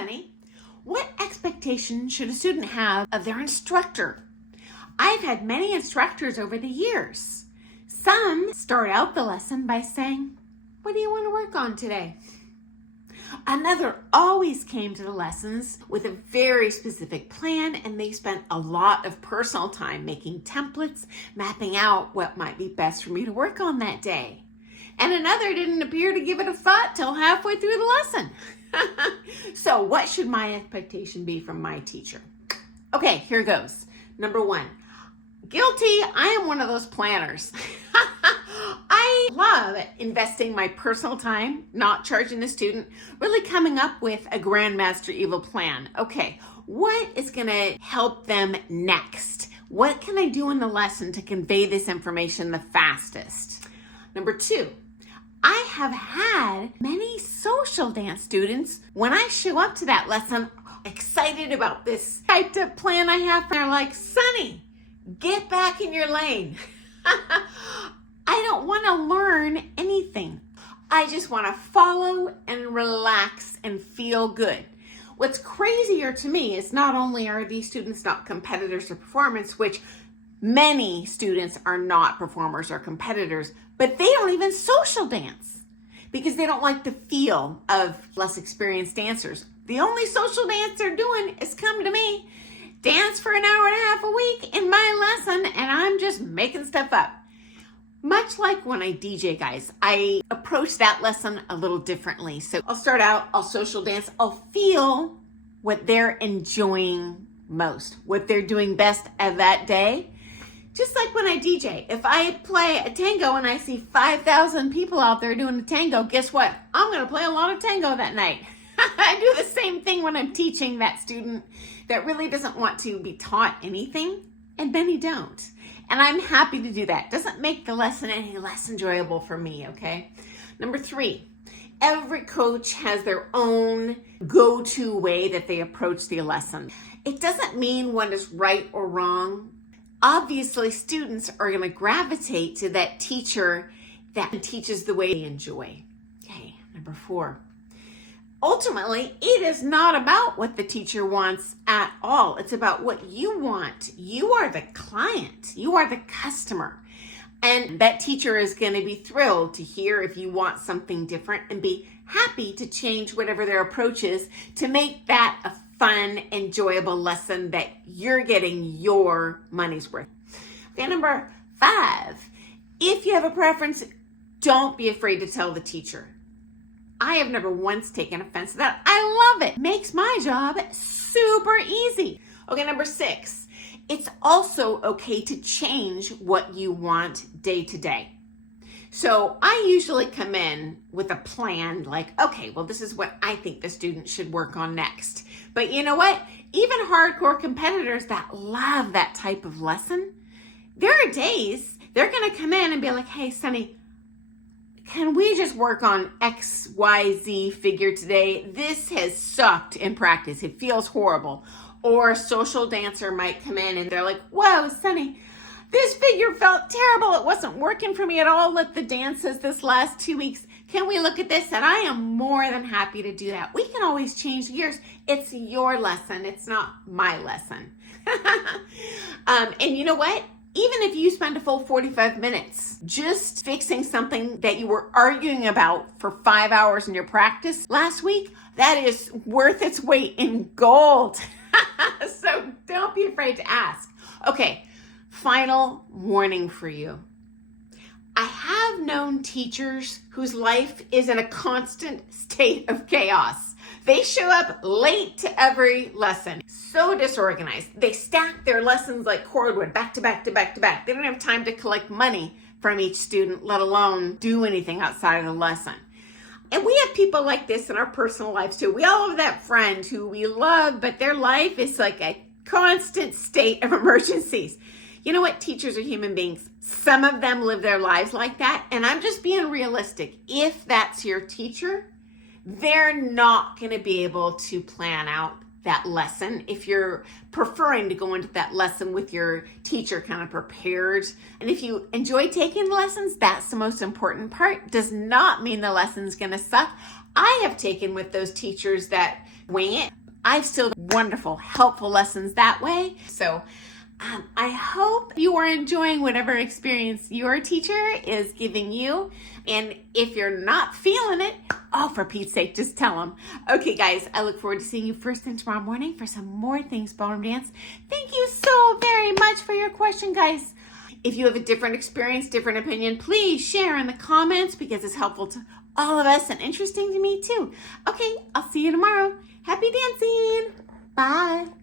Sunny. What expectation should a student have of their instructor? I've had many instructors over the years. Some start out the lesson by saying, "What do you want to work on today?" Another always came to the lessons with a very specific plan, and they spent a lot of personal time making templates, mapping out what might be best for me to work on that day. And another didn't appear to give it a thought till halfway through the lesson. So what should my expectation be from my teacher? Okay, here goes. Number one, guilty. I am one of those planners. I love investing my personal time, not charging the student, really coming up with a grandmaster evil plan. Okay, what is going to help them next? What can I do in the lesson to convey this information the fastest? Number two, I have had many social dance students, when I show up to that lesson, excited about this typed up plan I have, they're like, "Sunny, get back in your lane." I don't want to learn anything. I just want to follow and relax and feel good. What's crazier to me is not only are these students not competitors or performance, which many students are not performers or competitors, but they don't even social dance because they don't like the feel of less experienced dancers. The only social dance they're doing is come to me, dance for an hour and a half a week in my lesson, and I'm just making stuff up. Much like when I DJ, guys, I approach that lesson a little differently. So I'll start out, I'll social dance, I'll feel what they're enjoying most, what they're doing best at that day. Just like when I DJ, if I play a tango and I see 5,000 people out there doing a tango, guess what? I'm going to play a lot of tango that night. I do the same thing when I'm teaching that student that really doesn't want to be taught anything, and many don't. And I'm happy to do that. Doesn't make the lesson any less enjoyable for me, okay? Number three, every coach has their own go-to way that they approach the lesson. It doesn't mean one is right or wrong. Obviously, students are going to gravitate to that teacher that teaches the way they enjoy. Okay, number four. Ultimately, it is not about what the teacher wants at all. It's about what you want. You are the client. You are the customer. And that teacher is going to be thrilled to hear if you want something different and be happy to change whatever their approach is to make that a fun, enjoyable lesson that you're getting your money's worth. Okay, number five, if you have a preference, don't be afraid to tell the teacher. I have never once taken offense to that. I love it. Makes my job super easy. Okay, number six, it's also okay to change what you want day to day. So I usually come in with a plan like, okay, well, this is what I think the student should work on next. But you know what? Even hardcore competitors that love that type of lesson, there are days they're going to come in and be like, "Hey, Sunny, can we just work on XYZ figure today? This has sucked in practice. It feels horrible." Or a social dancer might come in and they're like, "Whoa, Sunny, this figure felt terrible. It wasn't working for me at all with the dances this last 2 weeks. Can we look at this?" And I am more than happy to do that. We can always change gears. It's your lesson. It's not my lesson. And you know what? Even if you spend a full 45 minutes just fixing something that you were arguing about for 5 hours in your practice last week, that is worth its weight in gold. So don't be afraid to ask. Okay, final warning for you. I have known teachers whose life is in a constant state of chaos. They show up late to every lesson, so disorganized. They stack their lessons like cordwood, back to back to back to back. They don't have time to collect money from each student, let alone do anything outside of the lesson. And we have people like this in our personal lives too. We all have that friend who we love, but their life is like a constant state of emergencies. You know what? Teachers are human beings. Some of them live their lives like that. And I'm just being realistic. If that's your teacher, they're not going to be able to plan out that lesson if you're preferring to go into that lesson with your teacher kind of prepared. And if you enjoy taking lessons, that's the most important part. Does not mean the lesson's going to suck. I have taken with those teachers that wing it. I've still got wonderful, helpful lessons that way. So I hope you are enjoying whatever experience your teacher is giving you. And if you're not feeling it, oh, for Pete's sake, just tell them. Okay, guys, I look forward to seeing you first thing tomorrow morning for some more Things Ballroom Dance. Thank you so very much for your question, guys. If you have a different experience, different opinion, please share in the comments because it's helpful to all of us and interesting to me too. Okay, I'll see you tomorrow. Happy dancing. Bye.